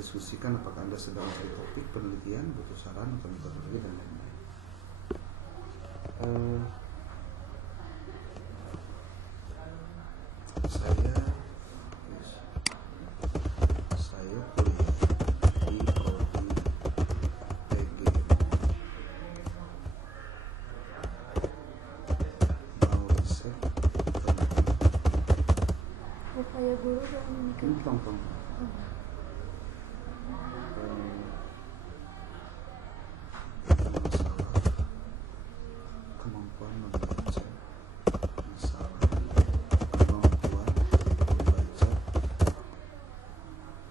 diskusikan apakah Anda sedang mencari topik penelitian, butuh saran atau metodologi dan lain-lain. Saya kuliah di prodi PG. Mau riset tentang Upaya guru dan tentang masalah kemampuan membaca, masalah kemampuan membaca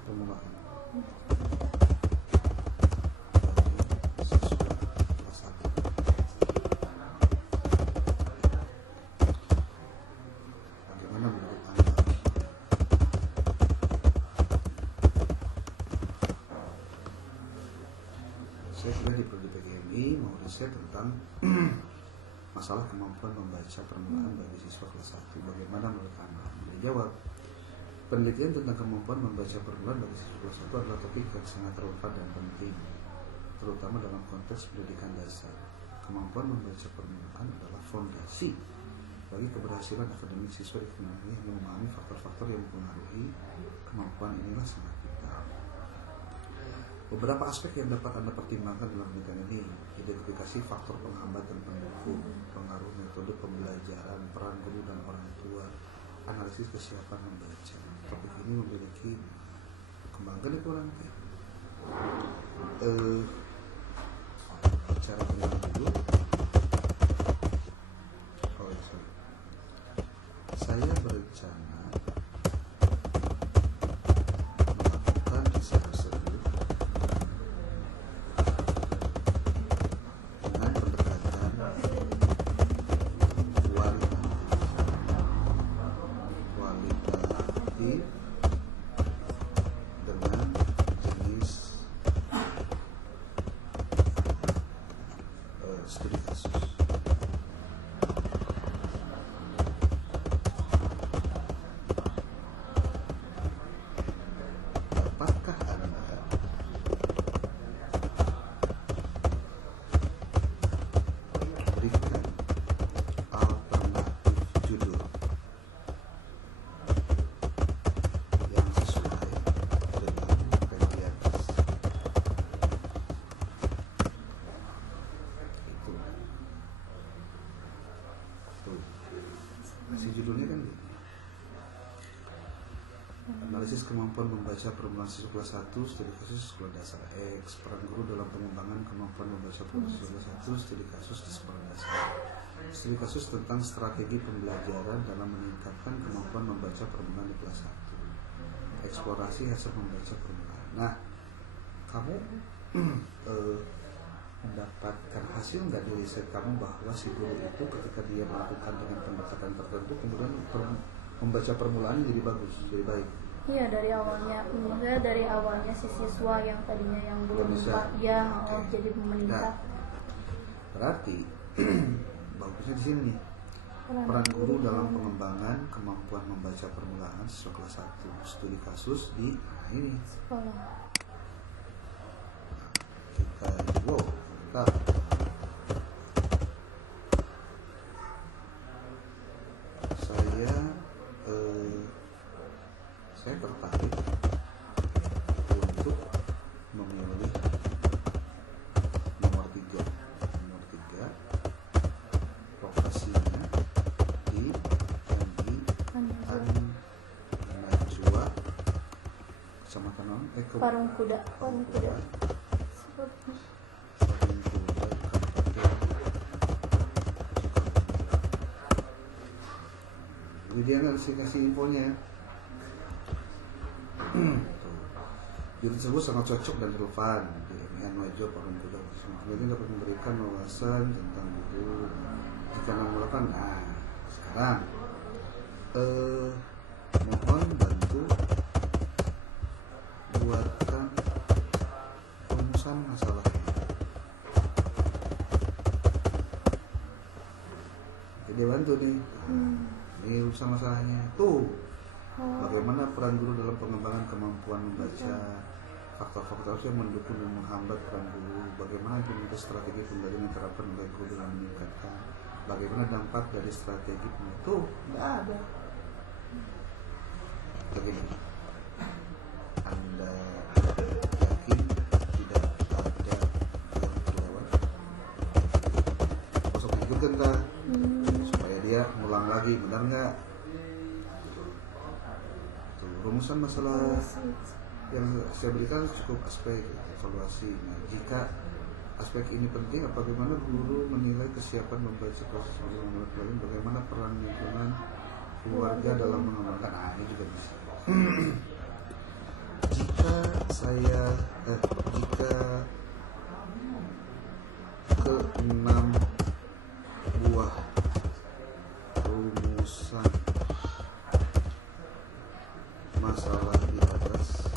permulaan bagi siswa kelas 1. Bagaimana menurut Anda? Saya kuliah di prodi PGMI, mau riset tentang masalah kemampuan membaca permulaan bagi siswa kelas 1. Bagaimana menurut Anda? Dia jawab, penelitian tentang kemampuan membaca permulaan bagi siswa kelas 1 adalah topik yang sangat relevan dan penting, terutama dalam konteks pendidikan dasar. Kemampuan membaca permulaan adalah fondasi bagi keberhasilan akademik siswa yang memahami faktor-faktor yang mempengaruhi kemampuan inilah sangat vital. Beberapa aspek yang dapat Anda pertimbangkan dalam penelitian ini: identifikasi faktor penghambat dan pendukung, pengaruh metode pembelajaran, peran guru dan orang tua, analisis kesiapan membaca. Topik ini memiliki kembangkan itu nanti. Cara mengenal dulu. Saya berencana melakukan riset tersebut dengan pendekatan kualitatif dengan jenis studi kasus. Dapatkah Anda berikan alternatif judul yang sesuai dengan penelitian itu? Tuh, kasih judulnya kan gini. Analisis kemampuan membaca permulaan siswa kelas 1, studi kasus sekolah dasar X, peran guru dalam pengembangan kemampuan membaca permulaan siswa kelas 1, studi kasus di sekolah dasar. Studi kasus tentang strategi pembelajaran dalam meningkatkan kemampuan membaca permulaan di kelas 1. Eksplorasi hasil membaca permulaan. Nah, kamu mendapatkan hasil nggak di riset kamu bahwa si guru itu ketika dia melakukan dengan pendekatan tertentu kemudian membaca permulaan jadi bagus, jadi baik? Iya, dari awalnya si siswa yang tadinya yang belum bisa. ya Oke. jadi meningkat. Nah, berarti bagusnya di sini nih. Peran guru dalam pengembangan kemampuan membaca permulaan siswa kelas 1, studi kasus di ini. Sekolah. Kita saya tertarik untuk memilih nomor 3 profesinya di MI An-Najwa, Kecamatan Parung Kuda. Parung Kuda, Jadi dia ngasih infonya. Judul tersebut sangat cocok dan relevan dengan wajah Parung Kuda. Kemudian dapat memberikan wawasan tentang guru jika melakukan. Nah, sekarang mohon bantu buatkan rumusan masalah. Jadi bantu nih. Ini rumusan masalahnya. Tuh. Bagaimana peran guru dalam pengembangan kemampuan membaca, faktor-faktor yang mendukung dan menghambat peran guru, bagaimana implementasi strategi pembelajaran yang diterapkan oleh guru dalam meningkatkan, bagaimana dampak dari strategi itu nggak ada. Bagaimana Anda yakin tidak ada yang terlewat? Masuk ikutkan tak supaya dia ngulang lagi, benar nggak? Rumusan masalah yang saya berikan cukup aspek evaluasi. Nah, jika aspek ini penting, bagaimana guru menilai kesiapan membaca proses pembelajaran, bagaimana peran lingkungan keluarga dalam mengembangkan, ini juga bisa. Jika ke-6 buah rumusan masalah di atas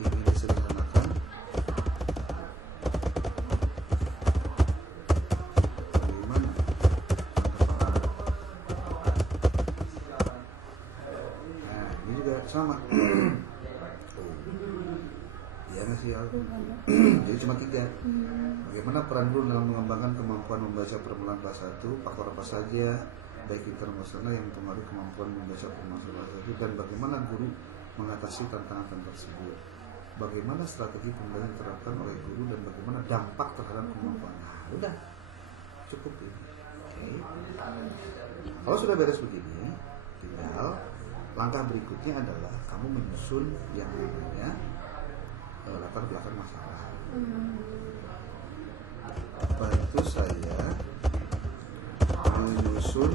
ini disederhanakan, bagaimana Anda paham? Nah, ini juga sama. Ya nggak sih, jadi cuma 3. Bagaimana peran guru dalam mengembangkan kemampuan membaca permulaan kelas 1, faktor apa saja baik internasional yang mempengaruhi kemampuan membaca permasalahan tersebut, dan bagaimana guru mengatasi tantangan tersebut, bagaimana strategi pembelajaran diterapkan oleh guru, dan bagaimana dampak terhadap kemampuan. Nah, udah cukup ini. Oke. Kalau sudah beres begini, tinggal langkah berikutnya adalah kamu menyusun yang namanya latar belakang masalah. Bantu saya menyusun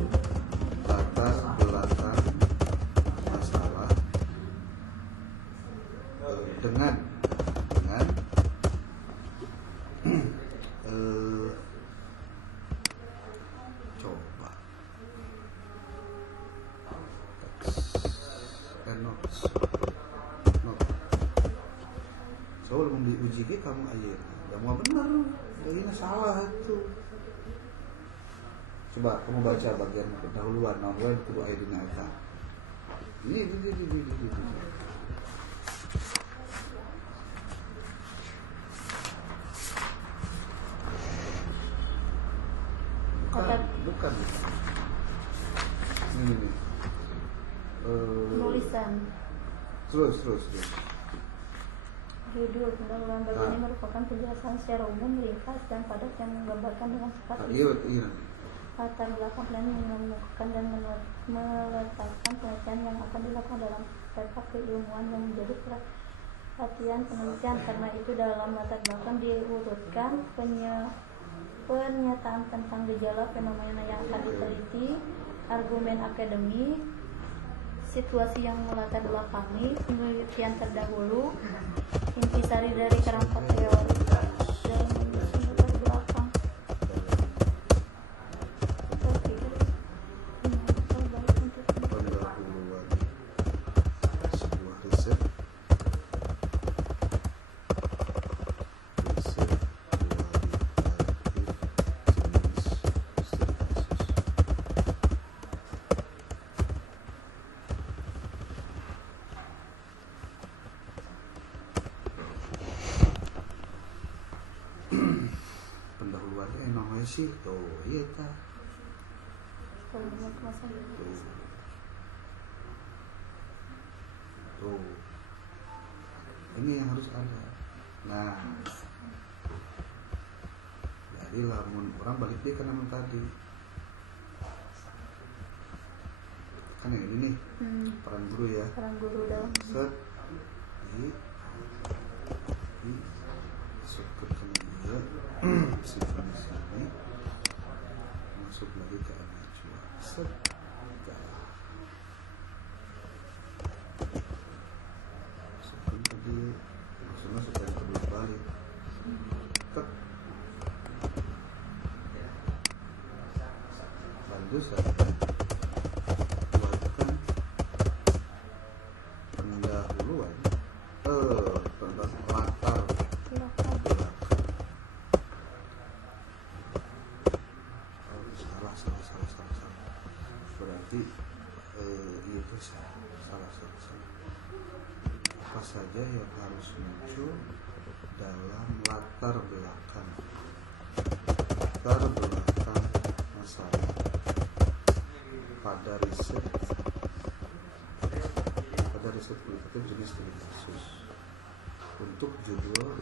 latar belakang masalah dengan coba notes. So belum diuji ke kamu aja, ya mau benar, ini salah tuh. Coba kamu baca bagian pendahuluan, naon kudu aya dina eta. Ini. Bukan. Ini. Tulisan. Terus. Judul pendahuluan bagian ini merupakan penjelasan secara umum, ringkas dan padat yang menggambarkan dengan cepat Iya. latar belakang dan menemukan dan meletakkan penelitian yang akan dilakukan dalam peta keilmuan yang menjadi perhatian penelitian. Karena itu dalam latar belakang diurutkan pernyataan tentang gejala fenomena yang akan diteliti, argumen akademik, situasi yang melatar belakangi penelitian terdahulu, intisari dari kerangka teori dan latar belakang. Pendahuluan sebuah riset kualitatif jenis studi kasus. Pendahuluannya namanya sih iya ta. Tuh. Ini yang harus ada. Nah, jadi lamun orang balik dia ke nama tadi. Kan yang ini nih, peran guru ya. Peran guru dalam Set di masukkan ke dia, simpan di sini, masuk lagi ke Anajua. Set, masukkan ke dia, maksudnya supaya kedua balik. Tek. Bantu saya buatkan pendahuluan tentang latar belakang. Salah. Berarti itu salah. saja yang harus muncul dalam latar belakang masalah pada riset kualitatif jenis studi kasus. Untuk judul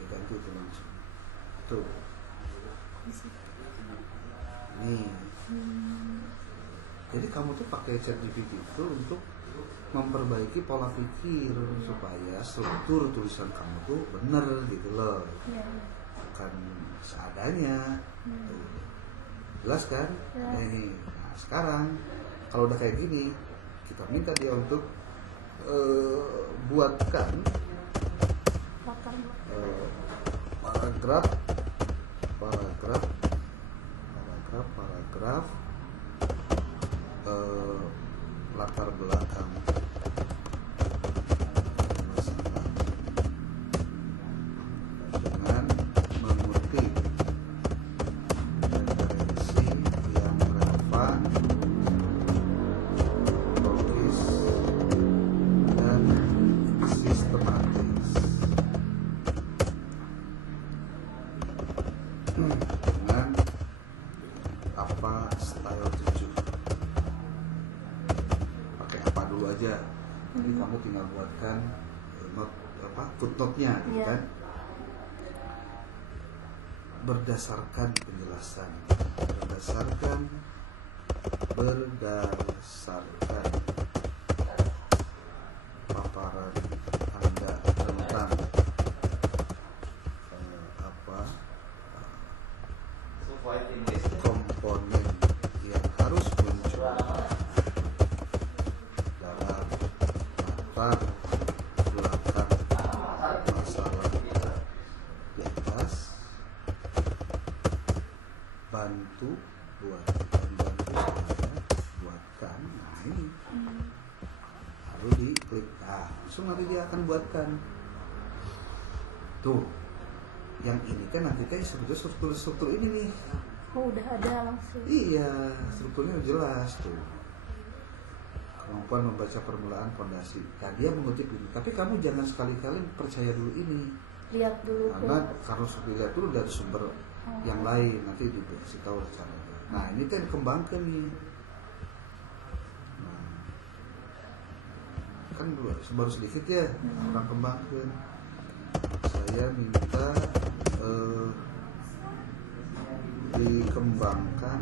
diganti itu langsung tuh nih. Jadi kamu tuh pakai ChatGPT itu untuk memperbaiki pola pikir supaya struktur tulisan kamu tuh bener gitu loh, bukan seadanya. Jelas kan? Nah, ini. Nah, sekarang kalau udah kayak gini, kita minta dia untuk buatkan paragraf latar belakang masalah dengan mengutip referensi yang relevan, logis, dan sistematis dengan apa style 7. Pakai apa dulu aja. Jadi kamu tinggal buatkan footnote-nya, kan? Berdasarkan penjelasan, berdasarkan paparan Anda tentang komponen yang harus muncul dalam latar belakang masalah di atas. Bantu saya buatkan. Nah ini lalu diklik, langsung nanti dia akan buatkan tuh. Yang ini kan nanti sebetulnya struktur ini nih. Oh, udah ada langsung. Iya, strukturnya jelas tuh. Kemampuan membaca permulaan fondasi. Nah, dia mengutip ini. Tapi kamu jangan sekali-kali percaya dulu ini. Lihat dulu. Karena harus dilihat dulu dari sumber yang lain. Nanti dikasih tahu caranya. Nah, ini kan kembangkan nih. Nah, kan baru sedikit ya, orang kembangkan. Saya minta dikembangkan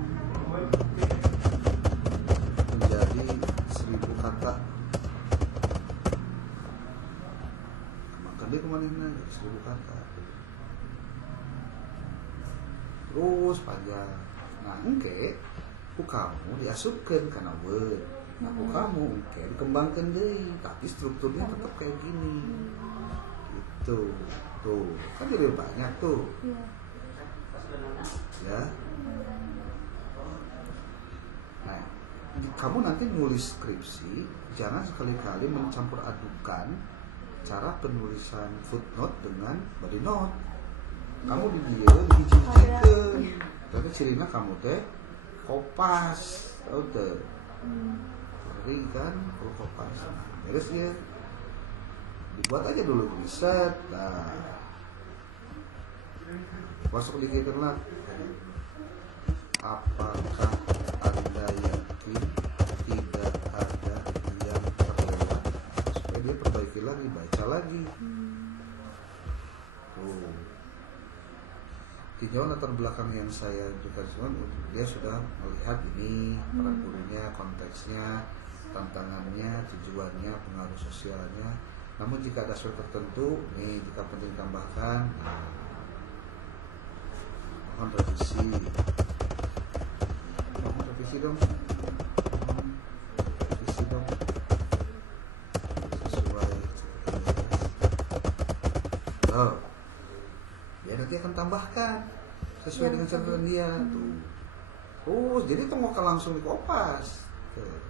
menjadi 1000 kata. Kembangkan dia kemana 1000 kata. Terus panjang. Nah, kamu diasupkan karena word. Nah, kamu dikembangkan deh, tapi strukturnya tetap kayak gini. Itu tuh kan jadi banyak tuh. Ya. Nah, kamu nanti nulis skripsi jangan sekali-kali mencampur adukan cara penulisan footnote dengan body note. Kamu dihiji-hijikan. Tapi cirina kamu teh kopas, tahu teh. Ngeri kan kalau kopas. Beres ya. Dibuat aja dulu riset. Nah, masuk di internet. Apakah Anda yakin tidak ada yang terlewat? Supaya dia perbaiki lagi, baca lagi. Tuh. Tinjau latar belakang yang saya juga dia sudah melihat ini para gurunya, konteksnya, tantangannya, tujuannya, pengaruh sosialnya. Namun jika ada aspek tertentu, nih jika penting tambahkan, mohon revisi dong, sesuai ya nanti akan tambahkan sesuai dengan catatan dia tuh. Oh, jadi itu mau langsung dikopas tuh.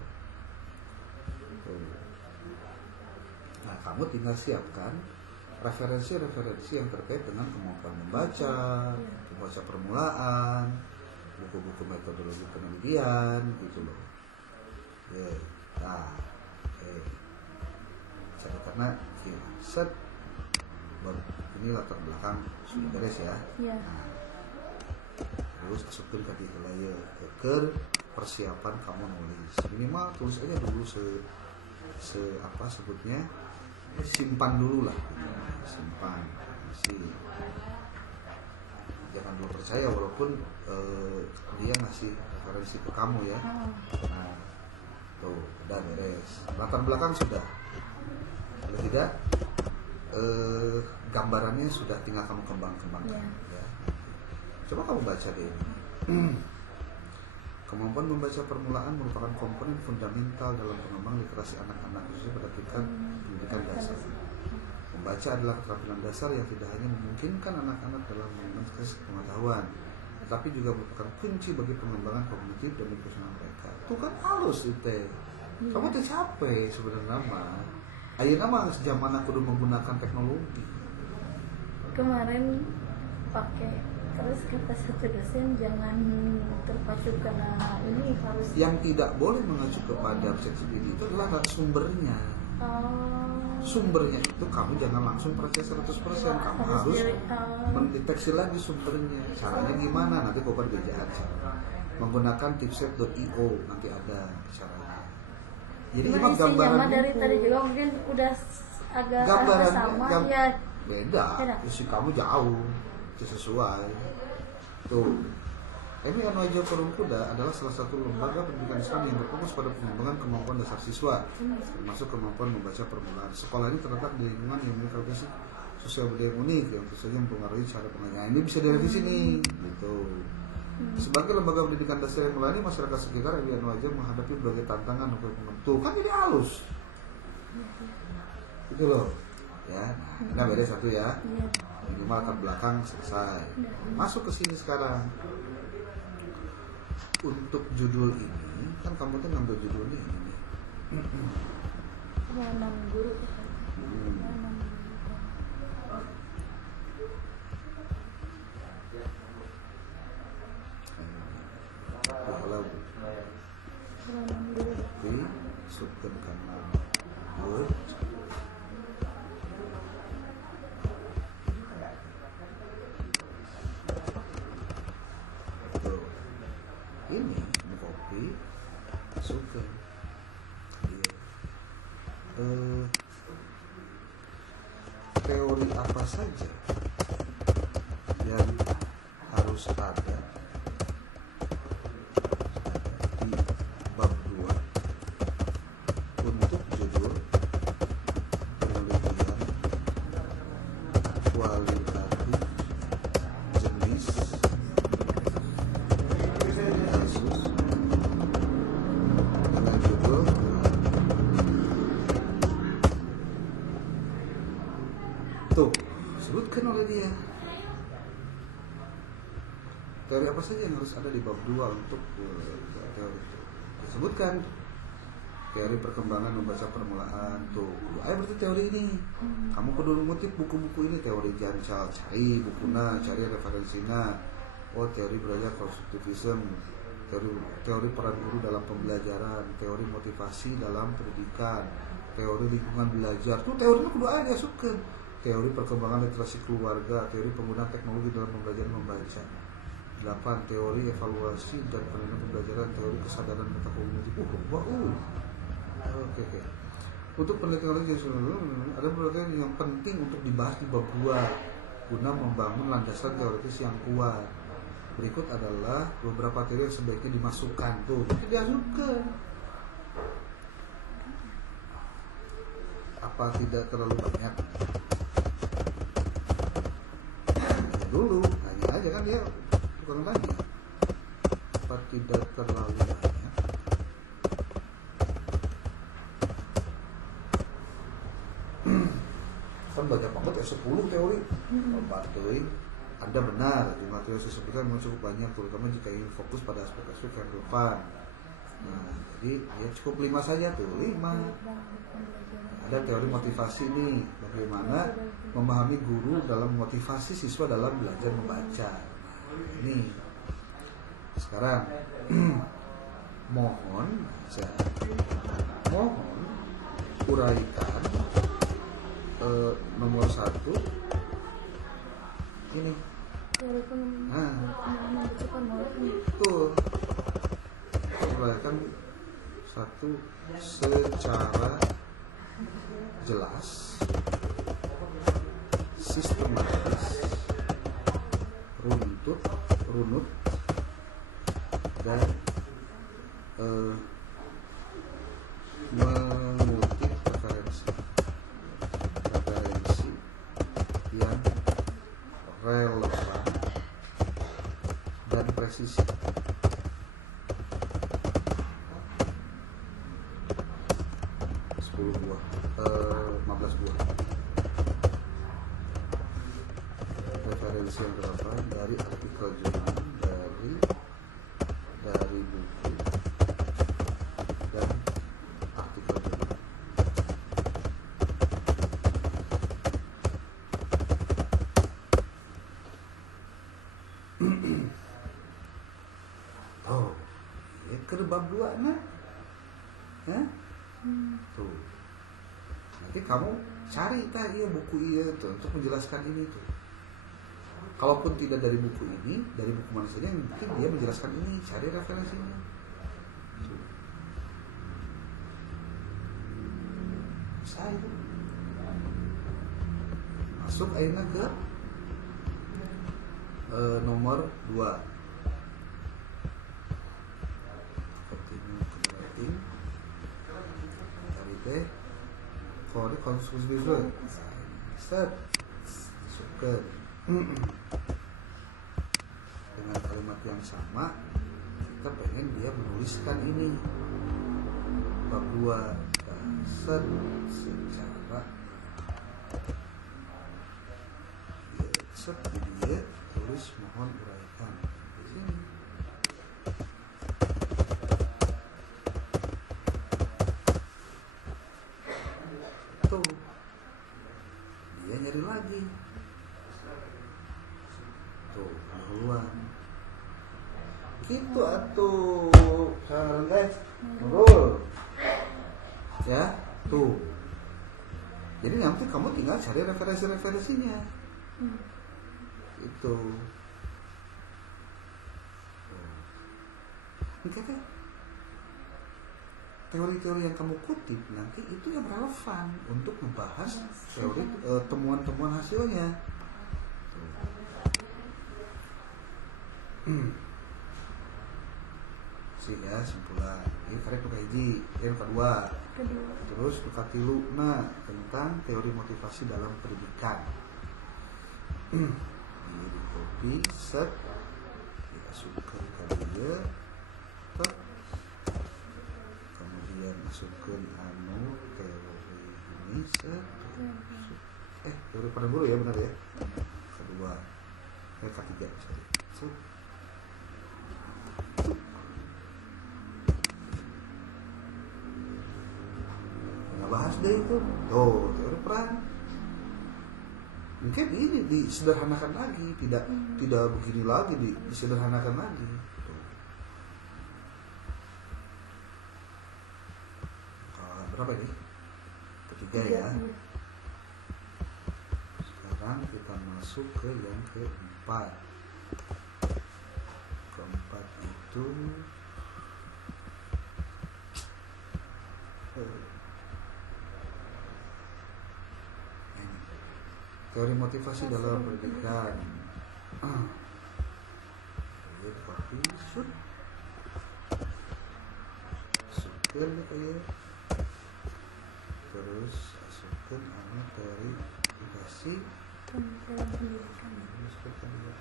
Nah, kamu tinggal siapkan referensi-referensi yang terkait dengan kemampuan membaca, membaca permulaan, buku-buku metodologi penelitian gitu loh. Nah, jadi karena set baru ini latar belakang sudah beres ya. Iya. Nah, terus masukkan ke ya ke persiapan kamu nulis. Minimal tulis aja dulu apa sebutnya, simpan dulu lah, simpan masih. Jangan dulu percaya walaupun dia ngasih referensi ke kamu ya. Nah, tuh udah beres. Latar belakang sudah. Kalau tidak gambarannya sudah tinggal kamu kembangkan ya. Coba kamu baca deh. Kemampuan membaca permulaan merupakan komponen fundamental dalam pengembangan literasi anak-anak khususnya pada tingkat pendidikan dasar. Membaca adalah keterampilan dasar yang tidak hanya memungkinkan anak-anak dalam mengakses pengetahuan, tetapi juga merupakan kunci bagi pengembangan kognitif dan emosional mereka. Itu kan halus itu. Kamu tuh capek sebenarnya mah. Ayeuna mah zaman aku udah menggunakan teknologi. Kemarin pakai, terus kata satu dosen jangan terpacu karena ini harus. Yang tidak boleh mengacu kepada ChatGPT itu adalah sumbernya. Sumbernya itu kamu jangan langsung percaya 100%. Kamu harus mendeteksi lagi sumbernya. Caranya gimana? Nanti kau bejaan cara. Menggunakan tipset.io nanti ada caranya. Jadi cuma gambaran dari tadi juga mungkin udah agak sama ya. Beda. Isi kamu jauh, sesuai. Tuh. MI Anwaja Forum Kuda adalah salah satu lembaga pendidikan Islam yang berfokus pada pengembangan kemampuan dasar siswa, termasuk kemampuan membaca permulaan. Sekolah ini terletak di lingkungan yang memiliki karakteristik sosial budaya yang unik, yang tentu saja mempengaruhi cara pengajaran. Ini bisa direvisi nih, gitu. Sebagai lembaga pendidikan dasar yang melayani masyarakat sekitar, MI Anwaja menghadapi berbagai tantangan untuk tuh kan jadi halus, itu loh, ya. Nah, beda satu ya. Minimal latar belakang selesai. Masuk ke sini sekarang. Untuk judul ini, kan kamu tuh ngambil judulnya ini nih. Pengalaman guru. Kalau tapi subkan karena word. Ini kopi suka teori apa saja yang harus ada di bab 2 untuk judul penelitian kualitatif jenis tuh sebutkan oleh dia teori apa saja yang harus ada di bab 2 untuk teori itu. Disebutkan teori perkembangan membaca permulaan tuh. Ayo berarti teori ini. Kamu kudu ngutip buku-buku ini, teori Jancal, cari bukunya, cari referensinya. Oh, teori belajar konstruktivisme, teori peran guru dalam pembelajaran, teori motivasi dalam pendidikan, teori lingkungan belajar. Tuh teorinya kudu ada masukkan. Teori perkembangan literasi keluarga, teori penggunaan teknologi dalam pembelajaran membaca. 8. Teori evaluasi dan penilaian pembelajaran, teori kesadaran metakognitif. Oke. Untuk penelitian ada beberapa yang penting untuk dibahas di bab 2 guna membangun landasan teoritis yang kuat. Berikut adalah beberapa teori yang sebaiknya dimasukkan. Tuh, dimasukkan. Apa tidak terlalu banyak? Dulu tanya aja kan dia bukan tanya apa tidak terlalu banyak. Kan banyak banget ya 10 teori. Bantuin Anda benar, jumlah teori saya sebutkan memang cukup banyak, terutama jika ingin fokus pada aspek-aspek yang relevan. Nah, jadi ya cukup 5 saja tuh, 5. Ada teori motivasi nih, bagaimana memahami guru dalam motivasi siswa dalam belajar membaca. Ini sekarang mohon uraikan nomor 1 ini. Betul. Uraikan 1 secara jelas, sistematis, runut dan mengutip referensi yang relevan dan presisi. 15 buah referensi yang relevan dari artikel jurnal, dari buku dan artikel jurnal. Oh, ya ke bab 2 nah. Tuh. Nanti kamu cari buku tuh untuk menjelaskan ini tuh. Kalaupun tidak dari buku ini, dari buku mana saja yang mungkin dia menjelaskan ini, cari referensinya. Bisa itu. Masuk akhirnya ke nomor 2. Continue to writing. Cari teh. Kalau ini konstruksi dulu. Set. Masukkan. Dengan kalimat yang sama, kita pengen dia menuliskan ini bab 2 dasar secara dia tulis mohon uraikan di sini. Tuh dia nyari lagi. Tuh, duluan. Gitu atuh. Sekarang guys, ngobrol. Ya, tuh. Jadi nanti kamu tinggal cari referensi-referensinya. Itu. Oke. Teori-teori yang kamu kutip nanti itu yang relevan untuk membahas teori temuan-temuan hasilnya. Sih ya simpulan ini karek tuh hiji yang kedua terus tuh katilu tentang teori motivasi dalam pendidikan. Ini di copy set dimasukkan ke dia kemudian masukkan teori ini set teori pada guru ya benar ya kedua ketiga sorry. Nggak bahas deh itu. Tuh, teori peran. Mungkin ini disederhanakan lagi, tidak begini lagi, disederhanakan lagi. Tuh. Berapa ini? Ketiga ya. Sekarang kita masuk ke yang keempat. Keempat itu teori motivasi dalam pendidikan. Ya, copy shoot. Masukkan kayak terus masukkan teori motivasi dalam pendidikan. Masukkan dia.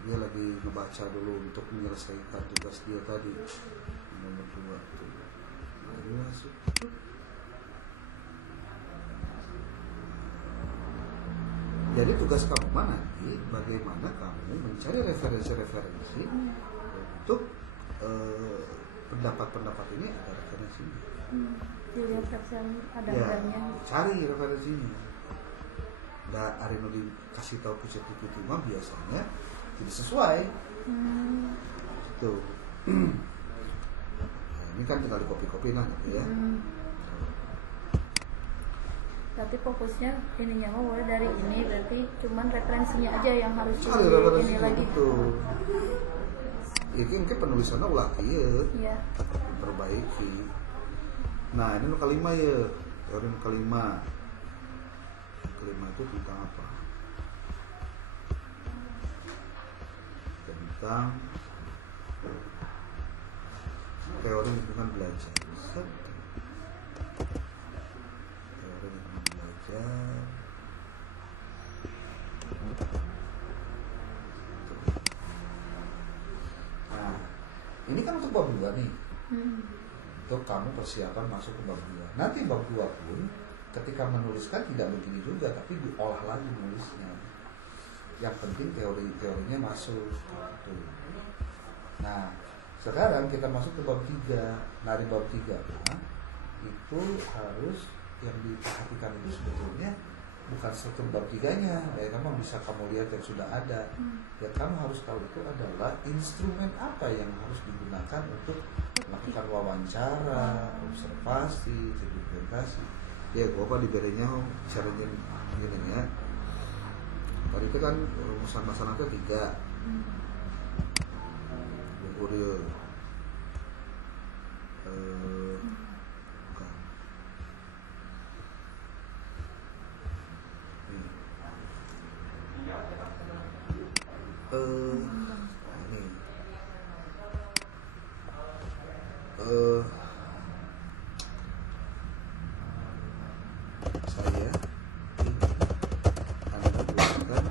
Dia lagi ngebaca dulu untuk menyelesaikan tugas dia tadi nomor 2 tuh. Ini masuk. Jadi tugas kamu nanti bagaimana kamu mencari referensi-referensi untuk pendapat-pendapat ini ada referensinya. Dilihat referensi ada Ya, adanya. cari referensinya. Nah, hari ini dikasih tahu pucuk itu mah biasanya tidak sesuai. Itu. Nah, ini kan tinggal di copy nah gitu ya. Berarti fokusnya ininya mulai dari ini, berarti cuman referensinya aja yang harus Cari ini referensinya lagi. betul. Ini mungkin penulisannya ulah kieu. Iya. Perbaiki. Nah, ini kelima ya. Teori kelima. Kelima itu tentang apa? Tentang teori lingkungan belajar. Teori lingkungan belajar. Nah, ini kan untuk bab 2 nih. Untuk kamu persiapan masuk ke bab 2. Nanti bab 2 pun ketika menuliskan tidak begini juga, tapi diolah lagi nulisnya. Yang penting teorinya masuk. Nah, sekarang kita masuk ke bab 3. Nah, di bab 3 itu harus yang diperhatikan itu sebetulnya bukan satu bab 3-nya. Ya, kamu bisa kamu lihat yang sudah ada. Yang kamu harus tahu itu adalah instrumen apa yang harus digunakan untuk melakukan wawancara, observasi, sedimentasi. Ya, gua diberinya caranya gini ya. Tadi itu kan rumusan masalah itu 3. Bukurio. Bukan. Saya Anda buatkan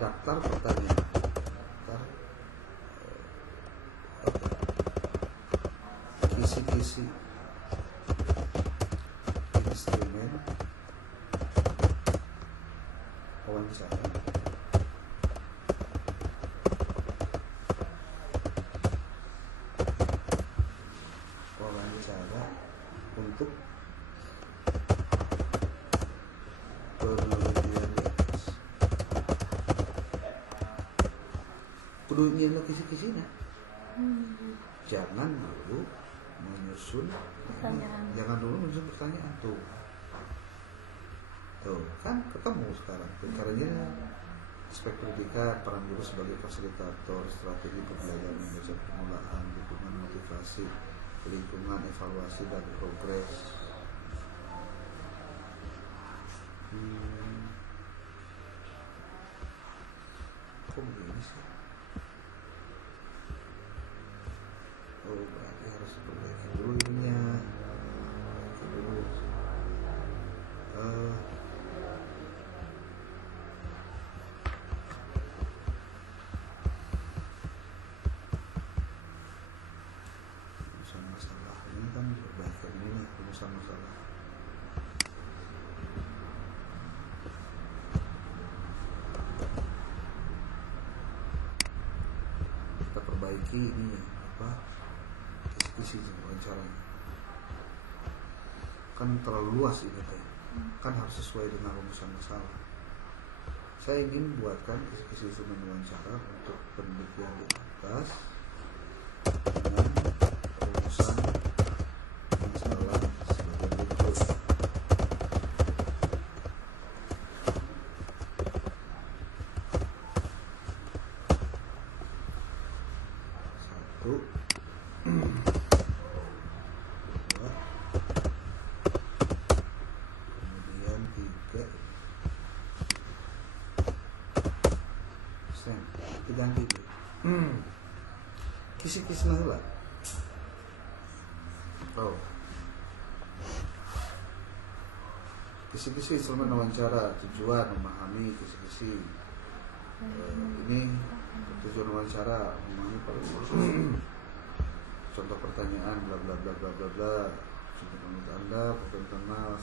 daftar pertanyaan, kisi-kisi instrumen wawancara untuk penelitian di atas. Kudu nyielo kisi-kisina. Jangan dulu menyusun Pertanyaan. Jangan dulu menyusun pertanyaan tuh. Tuh, kan ketemu sekarang. Caranya aspek pendidikan, peran guru sebagai fasilitator, strategi pembelajaran membaca permulaan, dukungan motivasi, lingkungan, evaluasi dan progres. Kok begini sih? Oh, berarti harus diperbaiki dulu ininya. Rumusan masalah ini kan diperbaiki ini rumusan masalah. Kita perbaiki ini apa? Kisi-kisi wawancaranya. Kan terlalu luas ini teh. Kan harus sesuai dengan rumusan masalah. Saya ingin buatkan kisi-kisi instrumen wawancara untuk penelitian di atas dengan rumusan masalah sebagai berikut. Satu, dua, kemudian tiga. Itu ganti deh. Kisi-kisi lah. Oh. Kisi-kisi instrumen wawancara, tujuan memahami kisi-kisi. Ini tujuan wawancara memahami contoh pertanyaan bla bla bla bla bla bla. Contoh menurut Anda, profil kenal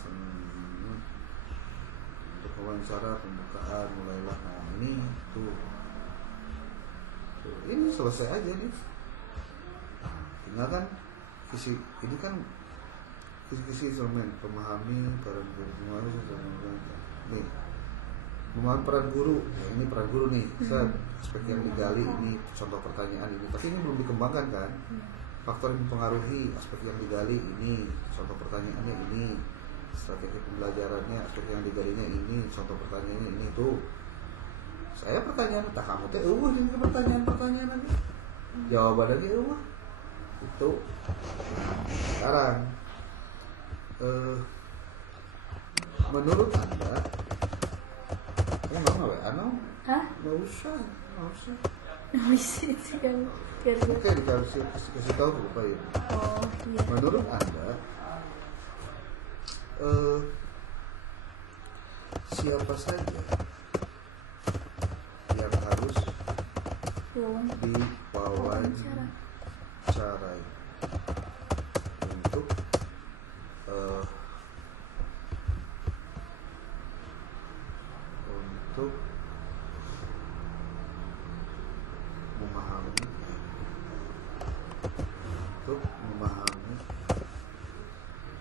untuk wawancara pembukaan mulailah. Nah ini tuh ini selesai aja nih. Nah, tinggal kan visi ini kan kisi instrumen memahami peran guru nih, memahami peran guru ya, ini peran guru nih aspek yang digali ini contoh pertanyaan ini, tapi ini belum dikembangkan kan. Faktor yang mempengaruhi aspek yang digali ini contoh pertanyaannya ini, strategi pembelajarannya aspek yang digalinya ini contoh pertanyaannya ini. Tuh saya pertanyaan tak kamu teh ini pertanyaan jawaban lagi itu. Sekarang menurut Anda kamu nggak mau ya? Hah? Nggak usah. Itu kan Oke, dikasih tahu lupa ya. Oh iya. Menurut Anda siapa saja yang harus diwawancarai untuk memahami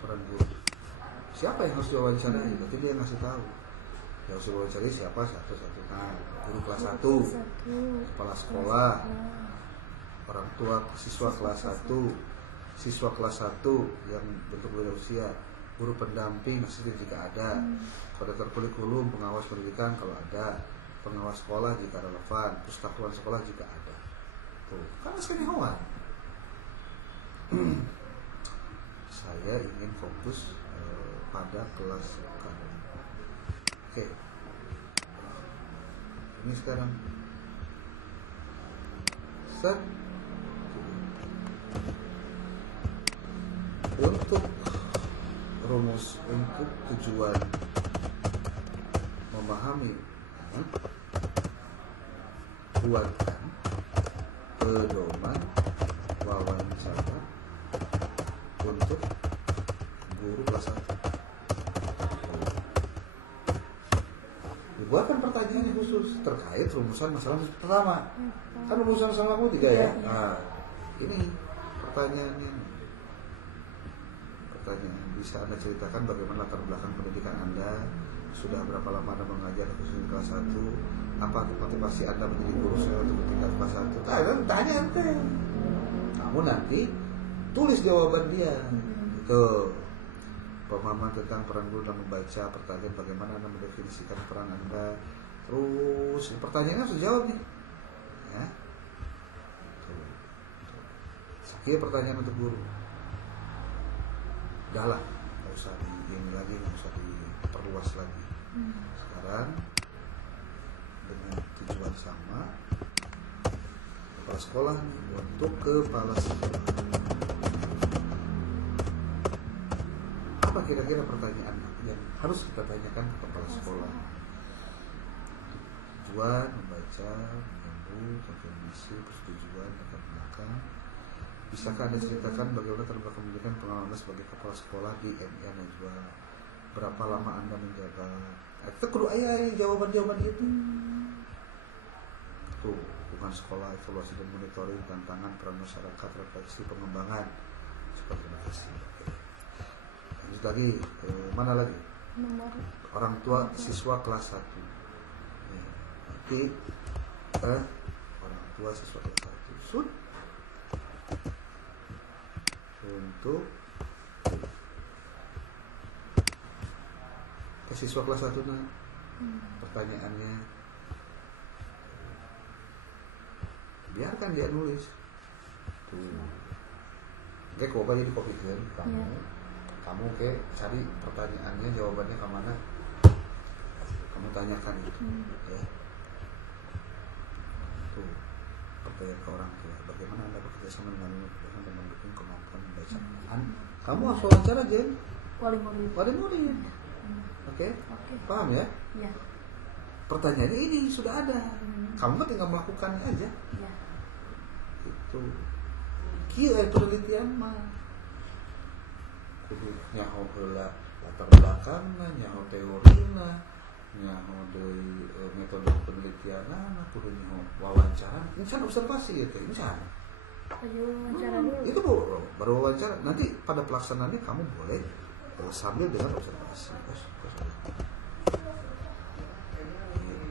peran guru. Siapa yang harus diwawancarai? Berarti dia ngasih tahu. Yang harus diwawancarai siapa? Satu. Nah, guru kelas 1, kepala sekolah, orang tua siswa kelas 1, siswa kelas 1 yang bentuk beda usia, guru pendamping asisten jika ada, koordinator kurikulum, pengawas pendidikan kalau ada, pengawas sekolah jika relevan, pustakuan sekolah jika ada. Tuh, kan istimewa. Saya ingin fokus pada kelas sekarang. Oke. Ini sekarang set untuk rumus untuk tujuan memahami buatkan pedoman wawancara untuk guru kelas 1. Dibuatkan pertanyaan yang khusus terkait rumusan masalah pertama. Kan rumusan masalah kamu 3 ya. Nah, ini pertanyaannya. Pertanyaan bisa Anda ceritakan bagaimana latar belakang pendidikan Anda, sudah berapa lama Anda mengajar khusus kelas 1, apa motivasi Anda menjadi guru untuk tingkat kelas 1. Tanya ente. Kamu nanti tulis jawaban dia. Gitu. Pemahaman tentang peran guru dalam membaca, pertanyaan bagaimana Anda mendefinisikan peran Anda. Terus pertanyaannya harus dijawab nih. Ya. Sekian pertanyaan untuk guru. Udah lah, nggak usah ini lagi, nggak usah diperluas lagi. Sekarang dengan tujuan sama, kepala sekolah untuk kepala sekolah. Apa kira-kira pertanyaan yang harus kita tanyakan ke kepala sekolah? Tujuan membaca, menyambung, konfirmasi, persetujuan, latar belakang. Bisakah Anda ceritakan bagaimana terbelakang pendidikan pengalaman Anda sebagai kepala sekolah di MIA Najwa? Berapa lama Anda menjabat? Itu kudu ayah jawaban-jawaban itu. Tuh, hubungan sekolah, evaluasi dan monitoring, tantangan peran masyarakat, refleksi pengembangan. Seperti refleksi. Lanjut lagi, mana lagi? Nomor orang tua siswa kelas 1. Nanti orang tua siswa kelas 1. Untuk ke siswa kelas 1 nah, pertanyaannya biarkan dia nulis tuh. Oke, kok jadi kopi kan kamu cari pertanyaannya, jawabannya kemana, kamu tanyakan itu ya. Tuh, pertanyaan ke orang tua, bagaimana Anda bekerja sama dengan mendukung kemampuan membaca. Kamu harus wawancara Jen, wali murid. Oke. Paham ya? Ya. Pertanyaannya ini sudah ada, kamu tinggal melakukannya aja Ya. itu kira penelitian mah kudu nyaho heula latar belakangna, nyaho teorina, Ya, dari metode penelitian, nah, kudunya wawancara, ini kan observasi gitu, ini kan. Ayo wawancara dulu. Itu baru wawancara. Nanti pada pelaksanaannya kamu boleh sambil dengan observasi.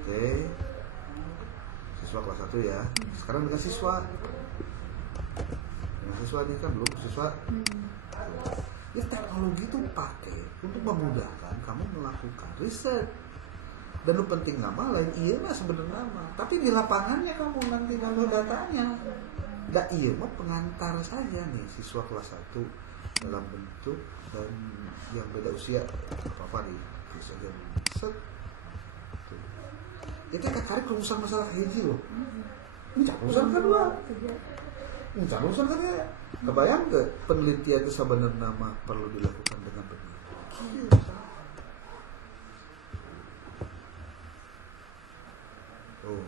Oke, siswa kelas 1 ya. Sekarang dengan siswa. Dengan siswa ini kan belum siswa. Ya teknologi itu pakai untuk memudahkan kamu melakukan riset. Dan lu penting nama lain iya mah sebenarnya nama. Tapi di lapangannya kamu nanti kalau datanya. Nggak iya mah pengantar saja nih siswa kelas 1 dalam bentuk dan yang beda usia apa di saja set. Itu kakak rumusan masalah hiji loh. Ini rumusan kedua. Ini rumusan kedua. Kebayang ke penelitian itu sebenarnya nama perlu dilakukan dengan benar. Oh,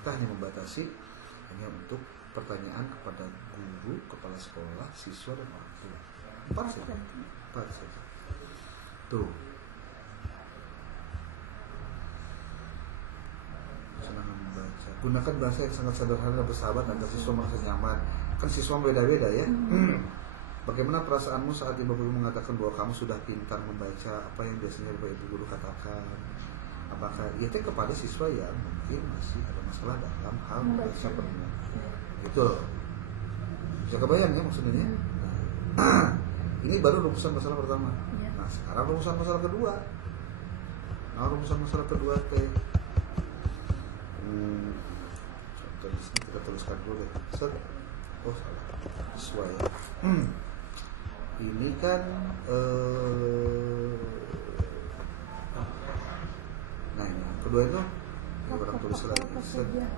kita hanya membatasi hanya untuk pertanyaan kepada guru, kepala sekolah, siswa dan orang tua. 4 saja. Tuh. Senang membaca. Gunakan bahasa yang sangat sederhana dan bersahabat agar siswa merasa nyaman. Kan siswa beda-beda ya. Bagaimana perasaanmu saat ibu guru mengatakan bahwa kamu sudah pintar membaca apa yang biasanya ibu guru katakan? Apakah itu kepada siswa yang mungkin masih ada masalah dalam hal membaca penuh? Itu loh. Bisa kebayang ya maksudnya? Nah, ini baru rumusan masalah pertama. Nah, sekarang rumusan masalah kedua. Nah, rumusan masalah kedua teh. Contoh di sini kita tuliskan dulu deh. Set. Oh, salah. Sesuai. Ini kan nah ini kedua itu orang tulis lagi. Set. Ya,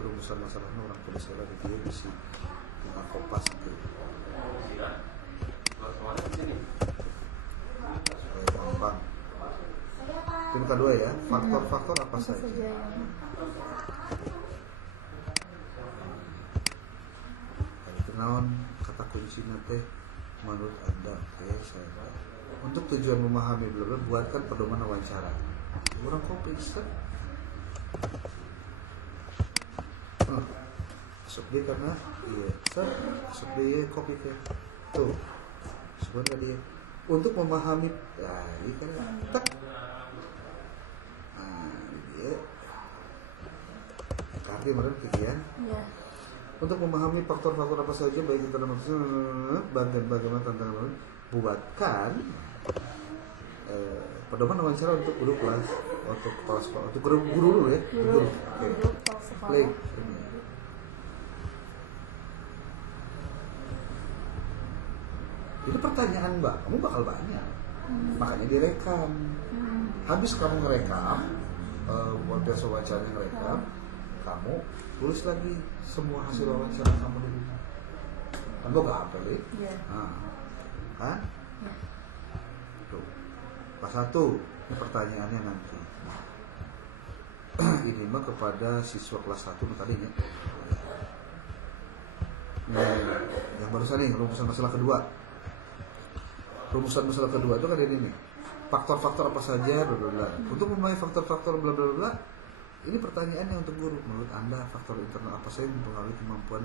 rumusan masalahnya orang tulis lagi dia bisa kita kopas gitu. Supaya gampang. Yang kedua ya, faktor-faktor apa saja? Itu naon kata kunci teh menurut Anda? Oke, saya untuk tujuan memahami bla buatkan pedoman wawancara. Orang kopi set. Masuk dia karena iya, masuk dia kopi teh. Tuh. Sebenarnya dia untuk memahami ini kan tak. Dia karena kemarin pikiran. Iya. Untuk memahami faktor-faktor apa saja baik internal maupun bagaimana tantangan buatkan pedoman wawancara untuk guru kelas, untuk kepala sekolah, untuk guru dulu ya. Guru. Play. Itu pertanyaan Mbak, kamu bakal banyak. Makanya direkam. Habis kamu ngerekam, model wawancara ngerekam, kamu tulis lagi semua hasil wawancara kamu di rumah. Kan gak apa deh? Nah, kan? Tuh. Pas 1, ini pertanyaannya nanti. Ini mah kepada siswa kelas 1 tadinya. Yang barusan nih, rumusan masalah kedua. Rumusan masalah kedua itu kan ini nih. Faktor-faktor apa saja, bla bla bla. Untuk memahami faktor-faktor bla bla bla. Ini pertanyaannya untuk guru. Menurut Anda faktor internal apa saja yang mempengaruhi kemampuan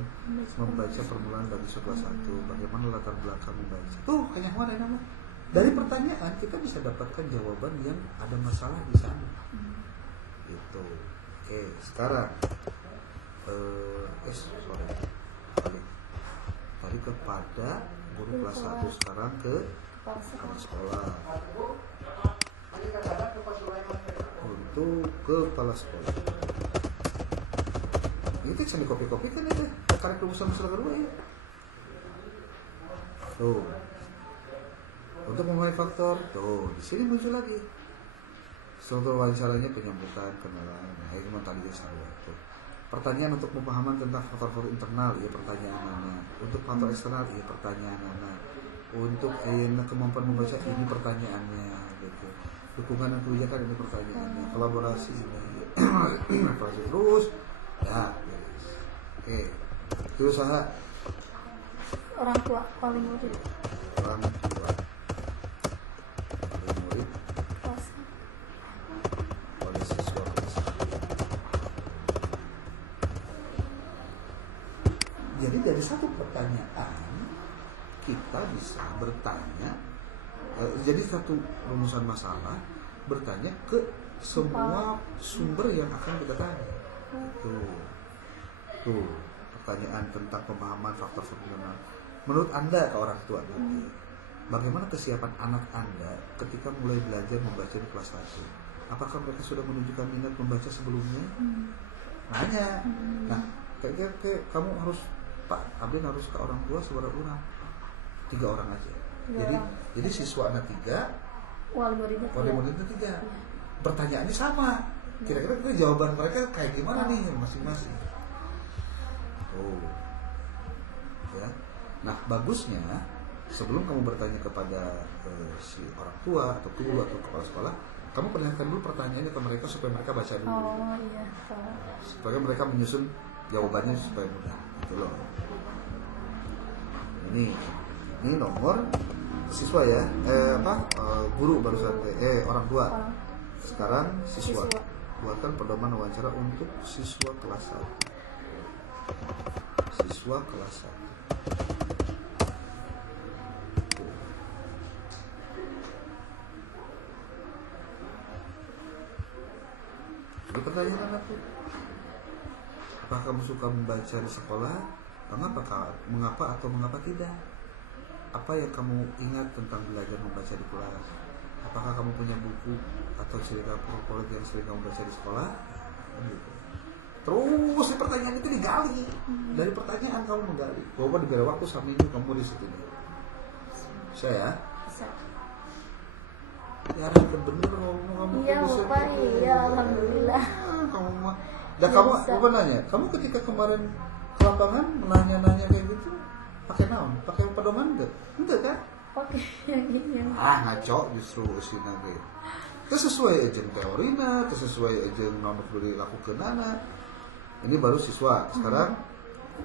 membaca permulaan bagi siswa kelas 1? Bagaimana latar belakang membaca? Tuh, kayak mana nama? Dari pertanyaan kita bisa dapatkan jawaban yang ada masalah di sana. Itu. Oke, sekarang tadi kepada guru kelas 1, sekarang ke kepala sekolah. Untuk kepala sekolah. Ini bisa dikopi-kopi kan itu. Karena rumusan masalah kedua ya. Tuh. Untuk memahami faktor, tuh di sini muncul lagi. Struktur wawancaranya penyambutan, kenalan, itu tadi saya. Pertanyaan untuk pemahaman tentang faktor-faktor internal, ya pertanyaan mana. Untuk faktor eksternal, ya pertanyaan mana. Untuk kemampuan membaca, ini pertanyaannya, gitu. Dukungan dan kebijakan, ini pertanyaannya. Kolaborasi, ini terus, ya, oke. Itu usaha. Orang tua paling murid. Orang tua paling murid. Jadi dari satu pertanyaan kita bisa bertanya, jadi satu rumusan masalah bertanya ke semua sumber yang akan kita tanya. Tuh pertanyaan tentang pemahaman faktor fenomenal. Menurut Anda ke orang tua nanti, bagaimana kesiapan anak Anda ketika mulai belajar membaca di kelas 1? Apakah mereka sudah menunjukkan minat membaca sebelumnya? Nanya. Nah, kayak kamu harus, Pak Abdin harus ke orang tua seberapa orang? 3 orang aja. Jadi siswa anak 3, wali muridnya 3. Pertanyaannya sama. Kira-kira jawaban mereka kayak gimana nih masing-masing? Ya. Nah, bagusnya sebelum kamu bertanya kepada si orang tua atau guru atau kepala sekolah, kamu perlihatkan dulu pertanyaannya ke mereka supaya mereka baca dulu. Supaya mereka menyusun jawabannya supaya mudah. Gitu loh. Ini nomor siswa ya. Guru barusan orang tua. Sekarang siswa. Buatkan pedoman wawancara untuk siswa kelas 1. Siswa kelas 1. Jadi pertanyaan apa? Apakah kamu suka membaca di sekolah? Mengapa atau mengapa tidak? Apa yang kamu ingat tentang belajar membaca di kelas? Apakah kamu punya buku atau cerita favorit yang sering kamu baca di sekolah? Gitu. Terus pertanyaan itu digali. Dari pertanyaan kamu menggali. Bahwa diberi waktu seminggu kamu di situ. Bisa ya? Bisa. Ya bener kamu. Iya Bapak, iya alhamdulillah. Kamu mah. Dan kamu apa nanya? Kamu ketika kemarin ke lapangan menanya-nanya kayak gitu, pakai naon? Pakai pedoman enggak? Enggak kan? Oke, yang ini. Ngaco justru usina ge. Teu sesuai jeung teorina, teu sesuai jeung naon kudu dilakukeunana. Ini baru siswa. Sekarang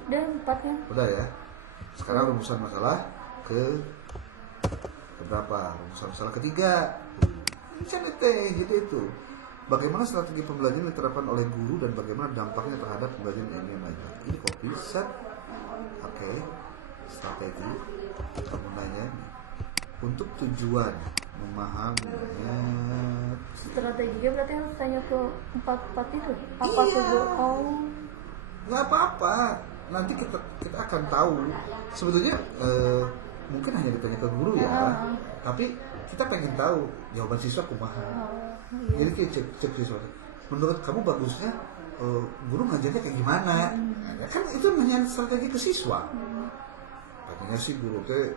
udah 4 kan? Udah ya. Sekarang rumusan masalah ke berapa? Rumusan masalah ketiga. Jadi itu. Bagaimana strategi pembelajaran diterapkan oleh guru dan bagaimana dampaknya terhadap pembelajaran ilmiah belajar. Ini kopi set. Oke. Strategi kamu nanya untuk tujuan memahaminya. Strateginya berarti harus tanya ke 4 itu. Apa Iya. tuh? Nggak apa-apa. Nanti kita akan tahu. Sebetulnya mungkin hanya ditanya ke guru ya. Tapi kita pengen tahu jawaban siswa kumaha. Iya. Jadi kita cek siswa. Menurut kamu bagusnya guru ngajarnya kayak gimana? Nah, kan itu nanya strategi ke siswa. Katanya sih guru teh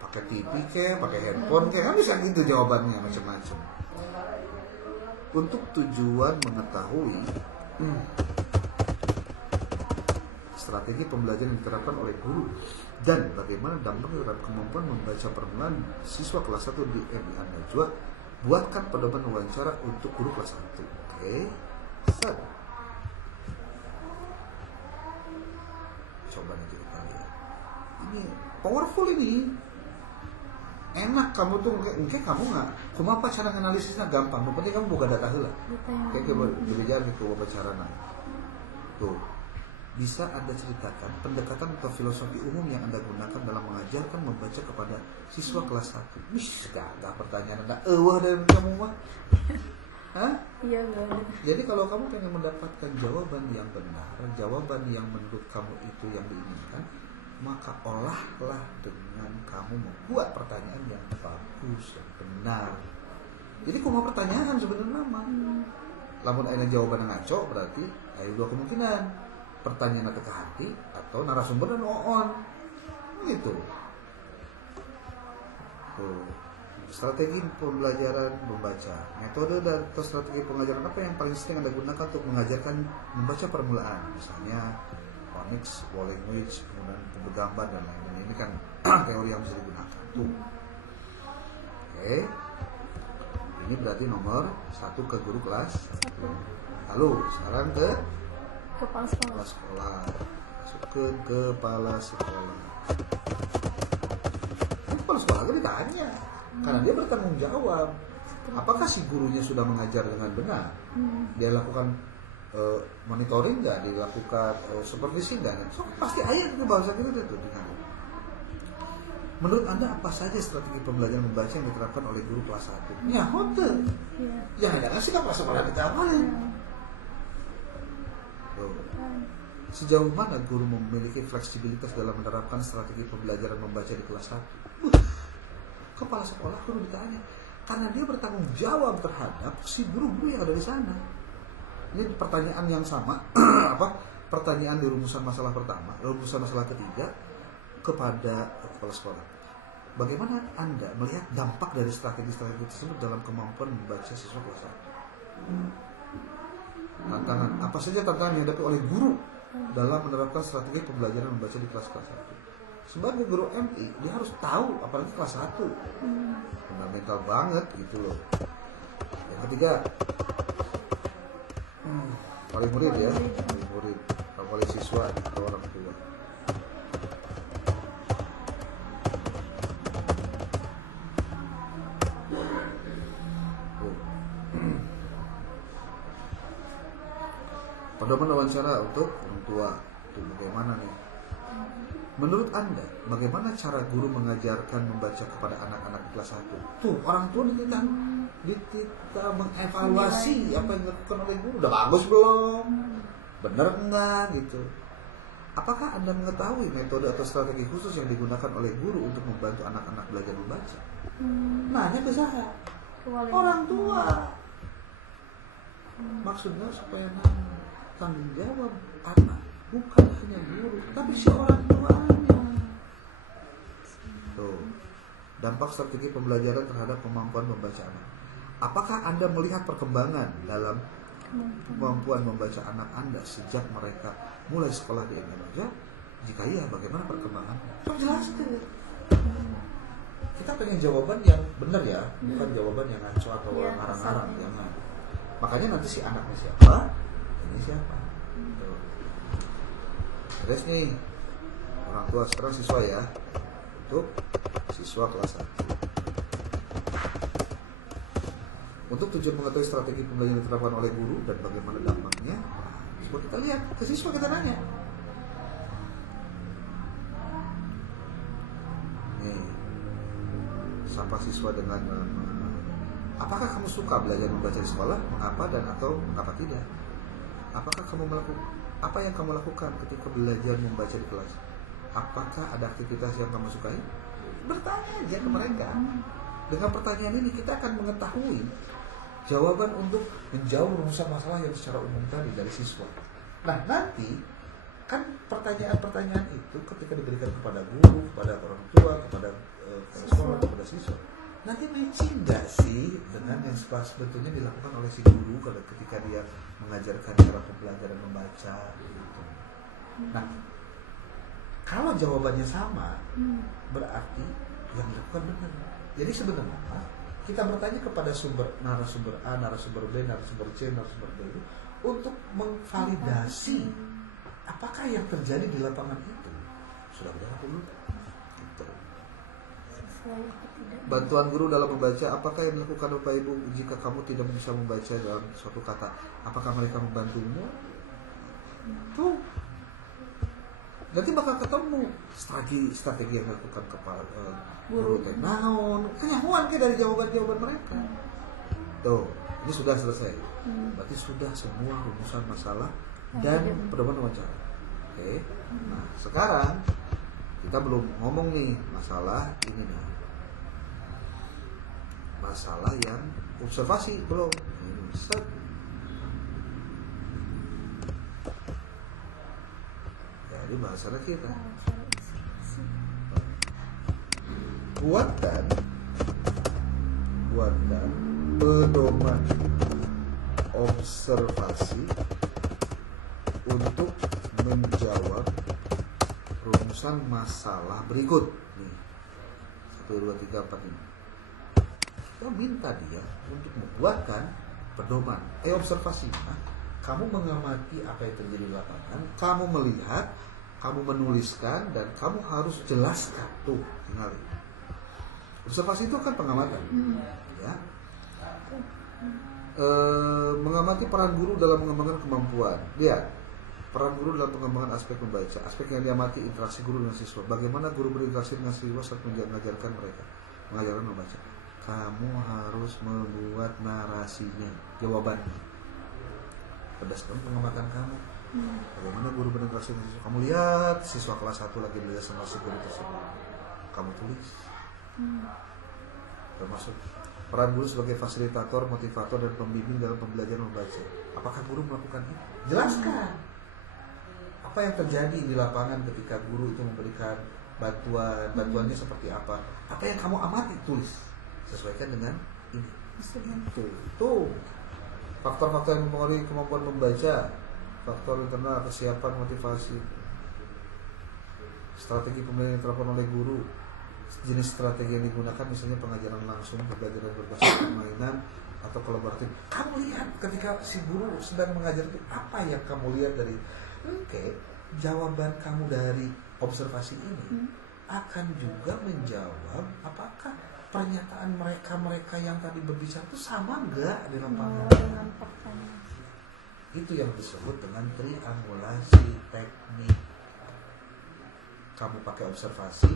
pakai TV pakai handphone kan bisa gitu jawabannya macam-macam. Untuk tujuan mengetahui strategi pembelajaran yang diterapkan oleh guru dan bagaimana dampak terhadap kemampuan membaca permulaan siswa kelas 1 di MI Anda juga, buatkan pedoman wawancara untuk guru kelas 1. Oke. Set. Coba nanti kita lihat. Ini powerful ini. Enak kamu tuh mungkin kamu nggak kumaha cara analisisnya gampang. Yang penting kamu buka data heula. Kayak belajar gitu wawancara tuh. Bisa Anda ceritakan pendekatan atau filosofi umum yang Anda gunakan dalam mengajarkan membaca kepada siswa kelas 1? Gak pertanyaan Anda dari kamu mah. Hah? Iya benar. Jadi kalau kamu pengen mendapatkan jawaban yang benar, jawaban yang menurut kamu itu yang diinginkan, maka olahlah dengan kamu membuat pertanyaan yang bagus, yang benar. Jadi kumaha pertanyaan sebenarnya mah. Lamun aya jawaban yang ngaco berarti ada 2 kemungkinan. Pertanyaan ke hati atau narasumber dan on gitu. Strategi pembelajaran membaca, metode dan atau strategi pengajaran apa yang paling sering Anda gunakan untuk mengajarkan membaca permulaan, misalnya phonics, wall language, kemudian pembegambar dan lain-lain. Ini kan teori yang bisa digunakan tuh. Oke. Ini berarti nomor 1 ke guru kelas 1. Lalu sekarang ke Kepala sekolah. Masuk ke kepala sekolah. Kepala sekolah kan ditanya, karena dia bertanggung jawab. Apakah si gurunya sudah mengajar dengan benar? Dia lakukan monitoring nggak, dilakukan supervisi nggak, so, pasti ayat itu bahasa itu tuh. Menurut Anda apa saja strategi pembelajaran membaca yang diterapkan oleh guru kelas 1? Ya hotel. Jangan-jangan sih kan pas sekolah ditawarin. Sejauh mana guru memiliki fleksibilitas dalam menerapkan strategi pembelajaran membaca di kelas 1? Kepala sekolah guru ditanya, karena dia bertanggung jawab terhadap si guru-guru yang ada di sana. Ini pertanyaan yang sama, pertanyaan di rumusan masalah pertama, rumusan masalah ketiga kepada kepala sekolah. Bagaimana Anda melihat dampak dari strategi-strategi tersebut dalam kemampuan membaca siswa kelas 1? Tantangan, apa saja tantangan yang dihadapi oleh guru dalam menerapkan strategi pembelajaran membaca di kelas 1? Sebagai guru MI, dia harus tahu, apalagi kelas 1. Fundamental banget gitu loh. Yang ketiga, paling murid ya, paling murid, paling siswa atau orang tua. Pedoman wawancara untuk orang tua itu bagaimana nih? Menurut Anda, bagaimana cara guru mengajarkan membaca kepada anak-anak kelas 1? Tuh, orang tua ditita mengevaluasi apa yang dilakukan oleh guru. Udah bagus belum? Bener enggak gitu? Apakah Anda mengetahui metode atau strategi khusus yang digunakan oleh guru untuk membantu anak-anak belajar membaca? Nanya ke saya, orang tua. Maksudnya supaya tanggung jawab anak, bukan hanya guru, tapi si orang tuanya. Tuh, dampak strategi pembelajaran terhadap kemampuan membaca anak. Apakah Anda melihat perkembangan dalam kemampuan membaca anak Anda sejak mereka mulai sekolah di Indonesia? Jika iya, bagaimana perkembangannya? So, jelaskan. Kita pengen jawaban yang benar ya, bukan jawaban yang ngaco atau ngarang-ngarang. Jangan. Makanya nanti si anaknya siapa? Ini siapa? Terus nih, orang tua sekarang siswa ya. Untuk siswa kelas 1. Untuk tujuan mengetahui strategi pembelajaran yang diterapkan oleh guru dan bagaimana dampaknya, coba kita lihat ke siswa, kita nanya. Nih, sapa siswa dengan apakah kamu suka belajar membaca di sekolah? Mengapa dan atau mengapa tidak? Apakah kamu melakukan apa yang kamu lakukan ketika belajar membaca di kelas? Apakah ada aktivitas yang kamu sukai? Bertanya aja ke mereka. Dengan pertanyaan ini kita akan mengetahui jawaban untuk menjawab rumusan masalah yang secara umum tadi dari siswa. Nah, nanti kan pertanyaan-pertanyaan itu ketika diberikan kepada guru, kepada orang tua, kepada sekolah, kepada siswa, nanti matching nggak sih dengan yang sebetulnya dilakukan oleh si guru ketika dia mengajarkan cara pembelajaran membaca gitu. Nah, kalau jawabannya sama, berarti yang dilakukan benar. Jadi sebenarnya kita bertanya kepada narasumber A, narasumber B, narasumber C, narasumber D itu untuk memvalidasi apakah yang terjadi di lapangan itu sudah benar atau belum. Gitu. Bantuan guru dalam membaca, apakah yang dilakukan Bapak Ibu jika kamu tidak bisa membaca dalam suatu kata? Apakah mereka membantumu? Tuh. Nanti bakal ketemu strategi yang dilakukan kepala guru naon. Kenyahuan ke dari jawaban-jawaban mereka. Tuh, ini sudah selesai. Berarti sudah semua rumusan masalah dan pedoman wawancara. Oke. Nah, sekarang kita belum ngomong nih masalah ini nih. Masalah yang observasi belum. Set. Jadi bahasanya kita buatkan pedoman observasi untuk menjawab rumusan masalah berikut nih 1, 2, 3, 4, 5. Kita minta dia untuk membuatkan pedoman observasi. Nah, kamu mengamati apa yang terjadi di lapangan, kamu melihat, kamu menuliskan, dan kamu harus jelaskan. Tuh, tinggal. Observasi itu kan pengamatan, ya. Mengamati peran guru dalam mengembangkan kemampuan. Lihat, peran guru dalam pengembangan aspek membaca. Aspek yang diamati interaksi guru dengan siswa. Bagaimana guru berinteraksi dengan siswa saat mengajarkan mereka mengajarkan membaca. Kamu harus membuat narasinya, jawabannya berdasarkan pengamatan kamu. Bagaimana guru berinteraksi dengan siswa. Kamu lihat siswa kelas 1 lagi belajar sama si guru tersebut, kamu tulis. Termasuk peran guru sebagai fasilitator, motivator, dan pembimbing dalam pembelajaran membaca. Apakah guru melakukan ini? Jelaskan apa yang terjadi di lapangan ketika guru itu memberikan bantuannya seperti apa yang kamu amati, tulis, sesuaikan dengan ini. Tuh faktor-faktor yang mempengaruhi kemampuan membaca, faktor internal, kesiapan, motivasi, strategi pembelajaran yang diterapkan oleh guru, jenis strategi yang digunakan, misalnya pengajaran langsung, pembelajaran berbasis permainan, atau kolaboratif. Kamu lihat ketika si guru sedang mengajar itu, apa yang kamu lihat dari jawaban kamu dari observasi ini akan juga menjawab apakah pernyataan mereka yang tadi berbicara itu sama enggak di lapangan. Itu yang disebut dengan triangulasi teknik. Kamu pakai observasi,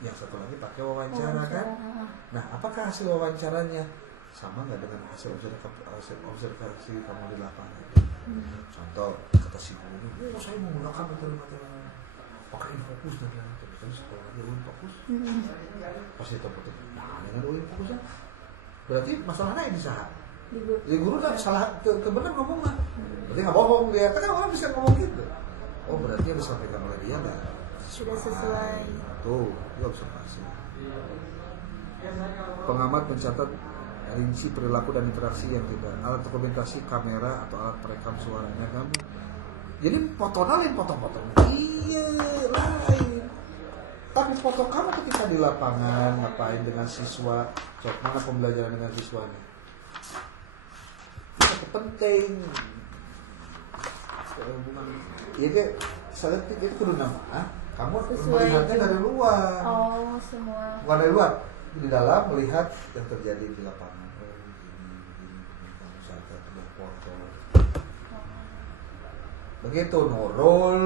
yang satu lagi pakai wawancara kan. Nah, apakah hasil wawancaranya sama nggak dengan hasil observasi kamu di lapangan? Contoh, kata si guru, saya menggunakan metode pakai infokus dan lain-lain. Terus kalau lagi infokus, pasti tempat dengan infokusnya. Berarti masalahnya ini salah. Jadi guru kan salah kebenaran ngomongnya. Berarti nggak bohong dia. Kan orang bisa ngomong gitu. Oh, berarti yang disampaikan oleh dia nggak sudah sesuai. Tuh, itu observasi. Pengamat mencatat rinci perilaku dan interaksi yang tidak. Alat dokumentasi kamera atau alat perekam suaranya kamu. Jadi fotonya lain potong-potong. Iya, lain. Tapi foto kamu ketika di lapangan ngapain dengan siswa, mana pembelajaran dengan siswanya. Itu penting. Iya deh, selektif itu kudu nama. Kamu melihatnya dari luar. Oh, semua. Bukan dari luar, di dalam melihat yang terjadi di lapangan. Kamu saat ada foto. Begitu norol.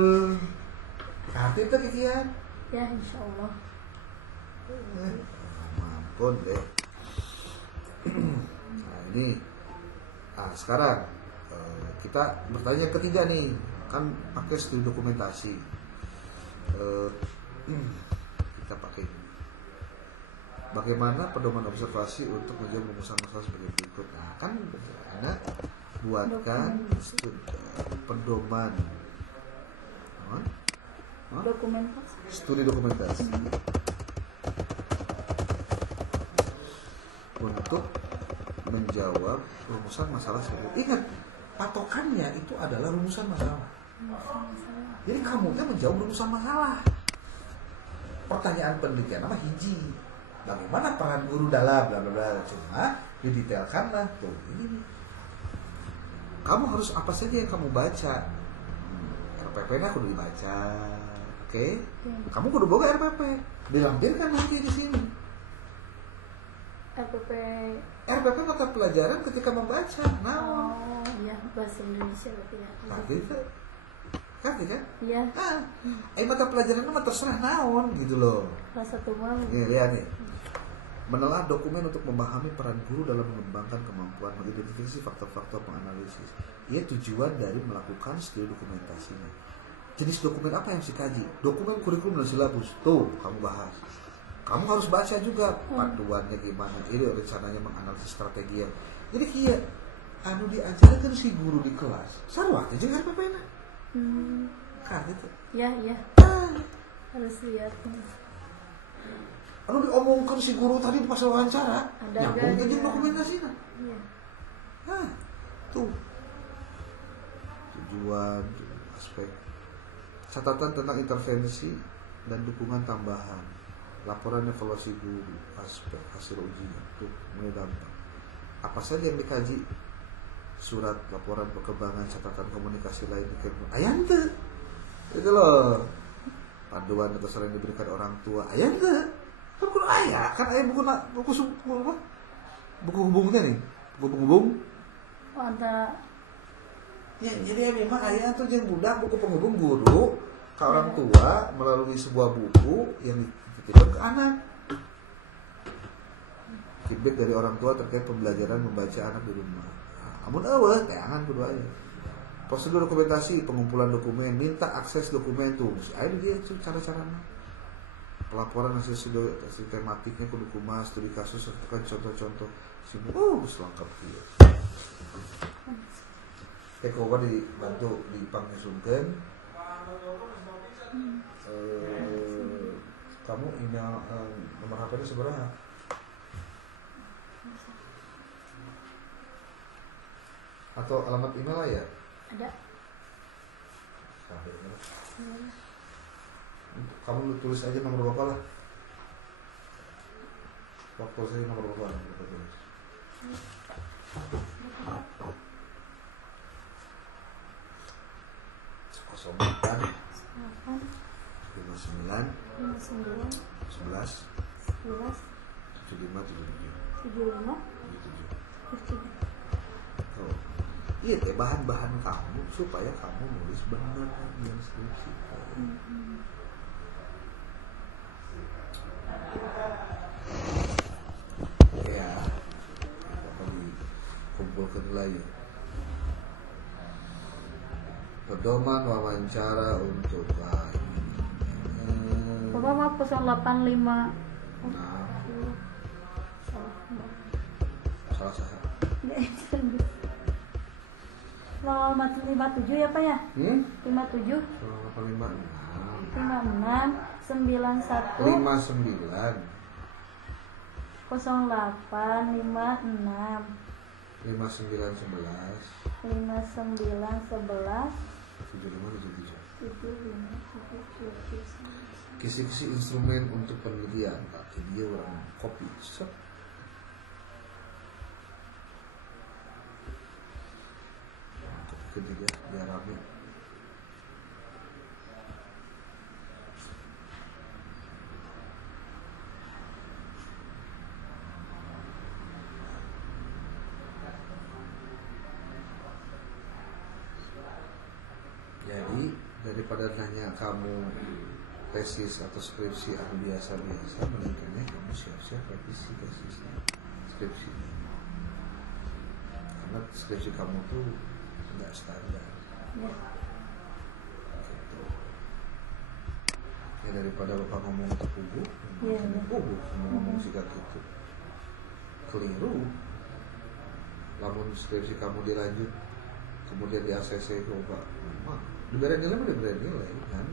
Hati itu kikian. Ya, insya Allah. Mampun deh. Nah ini, sekarang kita bertanya ketiga nih, kan pakai studi dokumentasi. Kita pakai bagaimana pedoman observasi untuk menjawab rumusan masalah sebagai berikut. Nah kan Anda buatkan pedoman Dokumentasi. Studi dokumentasi untuk menjawab rumusan masalah sebagai. Ingat, patokannya itu adalah rumusan masalah. Jadi kamu kan menjawab rumusan masalah. Pertanyaan penelitian apa hiji? Bagaimana peran guru dalam bla bla bla, cuma didetailkan lah tuh ini. Kamu harus apa saja yang kamu baca. RPP-nya kudu dibaca. Oke? Kamu kudu boga RPP. Dilampirkan nanti di sini. RPP mata pelajaran ketika membaca. Oh, iya, bahasa Indonesia berarti ya. Nah, gitu. Kan? Iya. Mata pelajaran mah terserah naon gitu loh. Kelas 1 mah. Nih, lihat nih. Menelah dokumen untuk memahami peran guru dalam mengembangkan kemampuan mengidentifikasi faktor-faktor penganalisis. Ia tujuan dari melakukan studi dokumentasinya. Jenis dokumen apa yang dikaji? Dokumen kurikulum dan silabus. Tuh, kamu bahas. Kamu harus baca juga panduannya gimana. Ini rencananya menganalisis strategi yang. Jadi kia anu diajarkan si guru di kelas. Sarwati juga RPP-na. Kan itu. Iya. Harus lihat. Anu diomongkan si guru tadi pas wawancara. Nyambung ke dokumentasinya. Iya. Nah, tuh. Tujuan, aspek. Catatan tentang intervensi dan dukungan tambahan. Laporan evaluasi guru, aspek hasil ujian. Tuh, mulai dampak. Apa saja yang dikaji? Surat, laporan perkembangan, catatan komunikasi lain. Ayam tuh. Itu loh. Panduan atau saran yang diberikan orang tua. Ayam tuh. Kan kudu aya, kan aya buku hubungnya nih. Buku penghubung Oh, antara Ya, jadi ini mah ayah tuh jeung budak buku penghubung guru ke orang tua melalui sebuah buku yang dititipkan ke anak. Feedback dari orang tua terkait pembelajaran membaca anak di rumah. Amun eueuh teangan kudu aya. Prosedur dokumentasi, pengumpulan dokumen, minta akses dokumen tuh. Aya dia tuh cara-caranya. Pelaporan hasil tematiknya kudu kumaha, studi kasus sertakan contoh-contoh. Selengkap dia. Koba dibantu dipangnyusunkeun. Kamu email nomor HP-nya seberapa? Atau alamat email lah ya? ada. Kamu tulis aja nomor bapak lah. Waktu saya nomor bapak tulis. 08 59 11 75 77. Oh. Iya teh bahan-bahan kamu supaya kamu nulis benar yang skripsi. Ya, apa dikumpulkan lagi. Pedoman wawancara untuk Bapak mah 085. Salah saya. 057 ya Pak ya? 57 085 56 91 59 08 56 5911 5911 7577. Kisi-kisi instrumen untuk penelitian. Jadi dia orang kopi. Ketiga biar rame. Jadi daripada nanya kamu tesis atau skripsi atau biasa-biasa, mendingannya kamu siap-siap revisi tesisnya, skripsinya. Karena skripsi kamu tuh nggak standar. Gitu. Ya daripada bapak ngomong terpugu, ngomong sikat itu keliru. Lamun skripsi kamu dilanjut, kemudian di ACC itu pak, diberi nilai kan?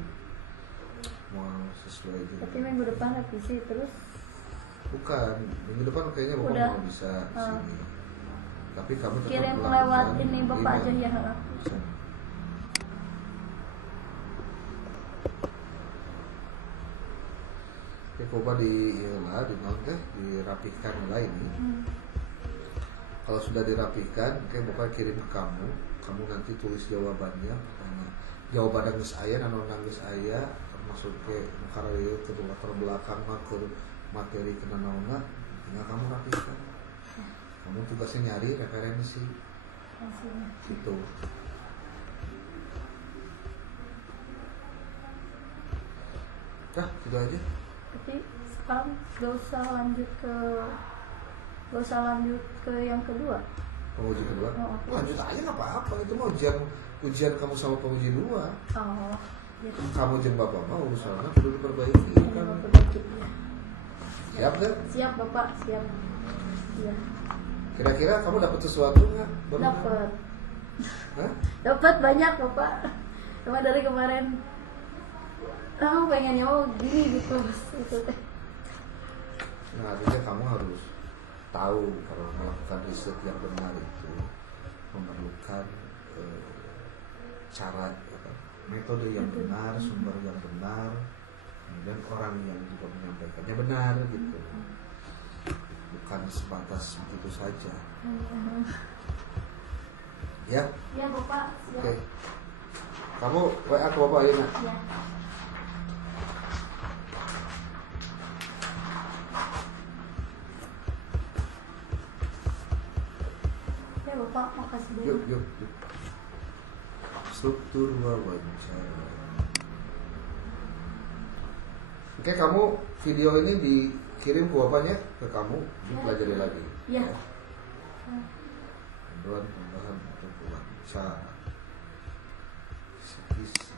Mau sesuai juga. Tapi minggu depan revisi terus? Bukan, minggu depan kayaknya bapak udah mau bisa sini. Tapi kamu tetap kirim lewat ini bapak aja ya. Ya coba dirapikan mulai ini. Kalau sudah dirapikan, kayak bapak kirim ke kamu nanti tulis jawabannya. Jawaban geus aya, nanon geus aya, termasuk ke karya kedua terbelakang mah ke materi kena naonna, tinggal kamu rapikan. Kamu tugasnya nyari referensi. Gitu. Gitu aja. Tapi sekarang gak usah lanjut ke yang kedua. Penguji kedua? Lanjut aja nggak apa-apa. Itu mah ujian kamu sama penguji dua. Oh, gitu. Kamu jeung bapak mah urusannya perlu diperbaiki. Siap nggak? Siap bapak, siap. Iya. Kira-kira kamu dapat sesuatu nggak? Dapat. Dapat banyak bapak. Cuma dari kemarin aku pengennya gini gitu itu teh. Nah, artinya kamu harus tahu kalau melakukan riset yang benar itu memerlukan cara metode yang benar, sumber yang benar, kemudian orang yang juga menyampaikannya benar gitu. Bukan sebatas begitu saja. Ya? Iya bapak. Oke. Kamu WA ke bapak Ayeuna? Iya. Ya bapak. Pak, makasih banyak. Yuk. Struktur wawancara. Oke, kamu video ini dikirim ke bapaknya, ke kamu, dipelajari lagi. Iya. Panduan tambahan untuk wawancara. Sekis.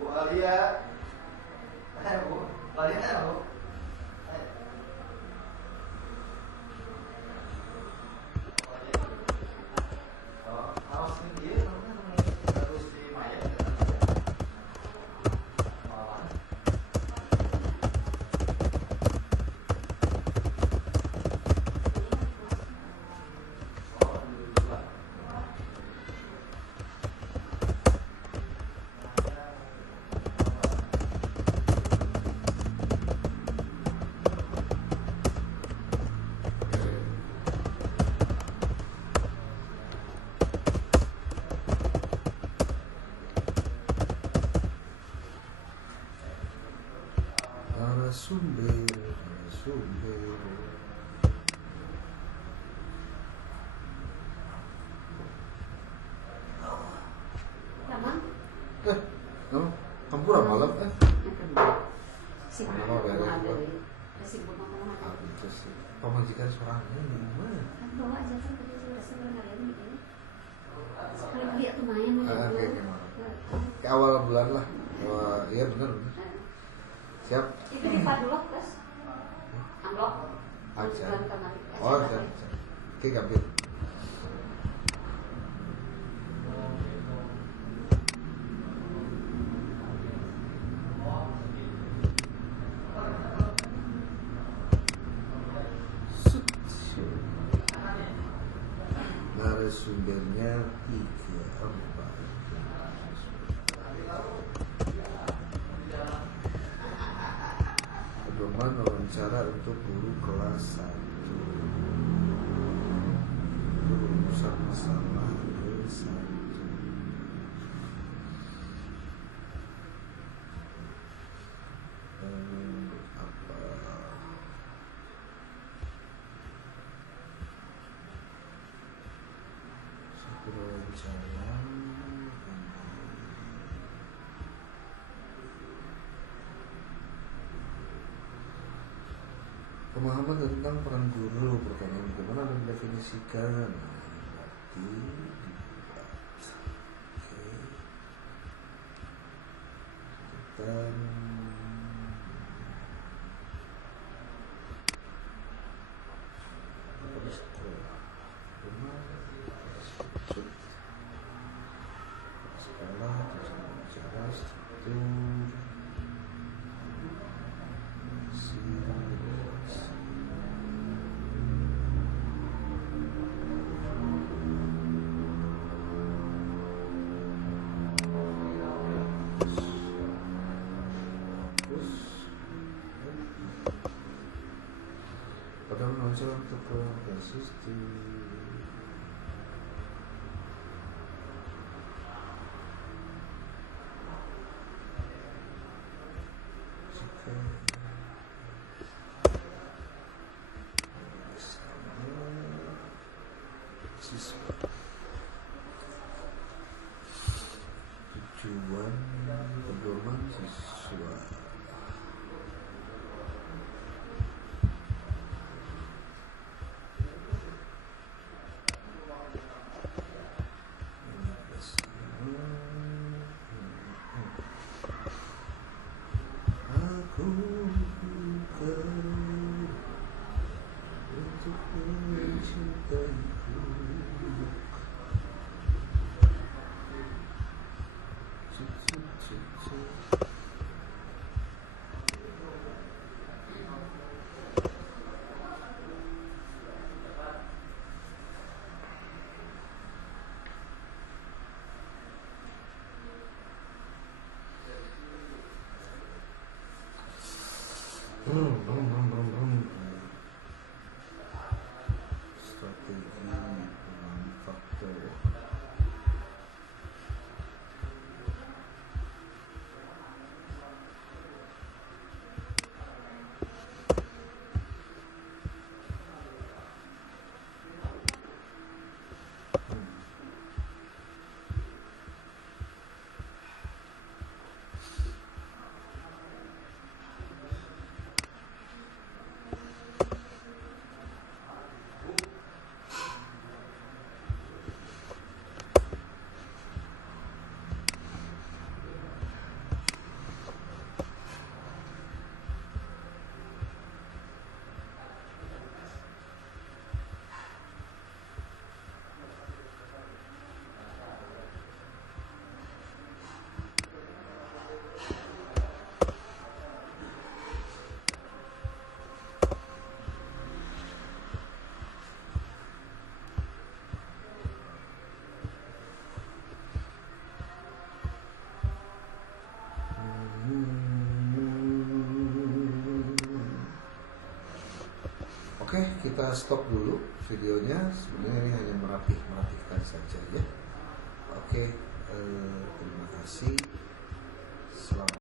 Bu Alia, Bu Alia, Bu. Harus tinggi, harus di Maya. Narasumber. Kamu kurang malam kan? Malam beres. Itu sih. Pemajikan suaranya di mana? Bawa aja kan tadi sudah sebenarnya ini. Sekali beli atau main Kayak ke awal bulan lah. Iya benar. Siap. Itu dipadu loh, Mas. Unlock. Aja. Kemarin. Oh, siap. Oke, gambil. Narasumbernya 3-4. Pedoman wawancara untuk guru kelas 1. Urusan masalah ke-1. Apa? Satu wawancara. Pemahaman tentang peran guru, pertanyaan bagaimana mendefinisikan arti tentang sekolah, cara struktur Pada menonjol untuk keluarga Susti. Siswa. Tujuan pedoman siswa. Aku bukan untuk mencintaiku. Strategi faktor. Oke, kita stop dulu videonya. Sebenarnya ini hanya merapihkan saja ya. Oke, terima kasih. Selamat.